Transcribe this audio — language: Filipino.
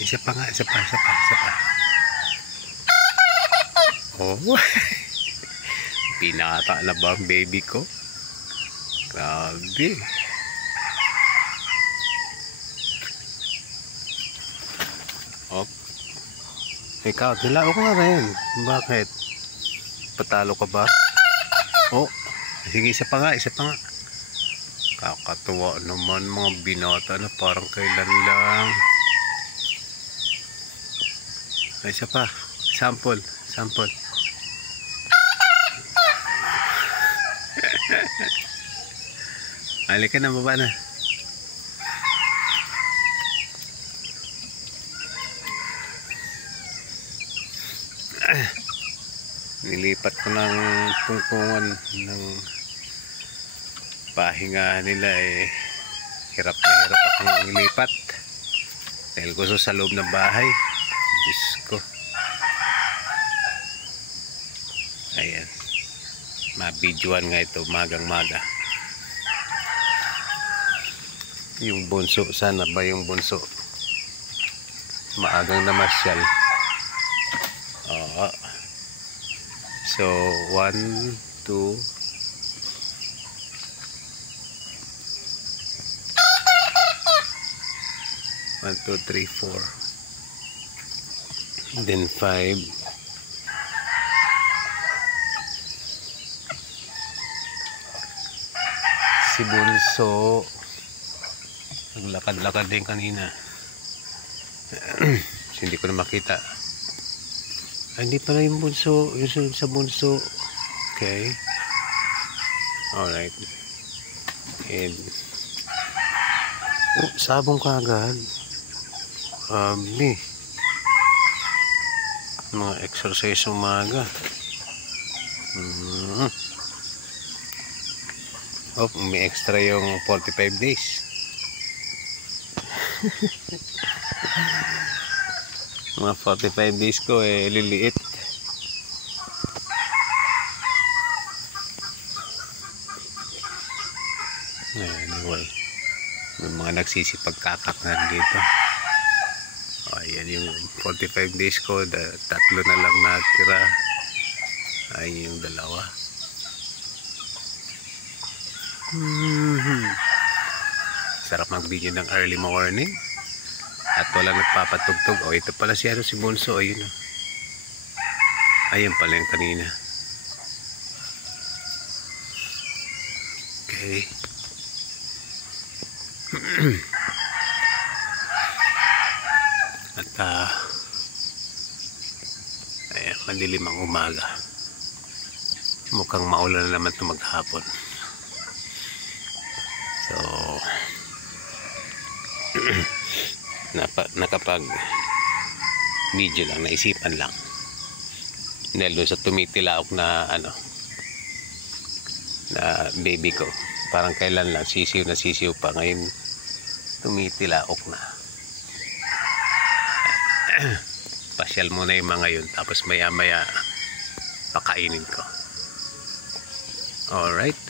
Isa pa nga, isa pa. Oh. Pinata na ba ang baby ko? Grabe. Oh. Ikaw, nilao ko nga rin. Bakit? Patalo ka ba? Oh. Sige, isa pa nga. Kakatuwa naman mga binata na parang kailan lang. Isa pa. Sample. Halika na, baba na. Nilipat ko ng tungtungan ng pahinga nila hirap na hirap akong ilipat dahil gusto sa loob ng bahay. Diyos ko. Ayan, mabidyoan nga ito magang maga. Yung bunso, sana ba yung bunso maagang namasyal? Oo. So 1, 2 1, 2, 3, 4 then 5. Si bunso naglakad-lakad din kanina. Hindi ko na makita. Ay, hindi pala yung bunso, yung sunod sa bunso. Okay, alright. And sabong kagad. Mga exercise umaga. May extra yung 45 days. Mga 45 days ko liliit. Anyway, may mga nagsisipagkakak na dito. Ayan yung 45 days ko, tatlo na lang natira. Ay yung dalawa. Sarap mag-video ng early morning at wala nagpapatugtog. Ito pala si bunso. Ayun. Ayun pala yung kanina. Okay. At ayan, madilim ang umaga. Mukhang maulan na naman ito maghapon. So nakapag video lang, naisipan lang dahil doon sa tumitilaok na na baby ko, parang kailan lang sisiw pa, ngayon tumitilaok na. Pasyal muna yung mga yun, tapos maya maya pakainin ko. Alright.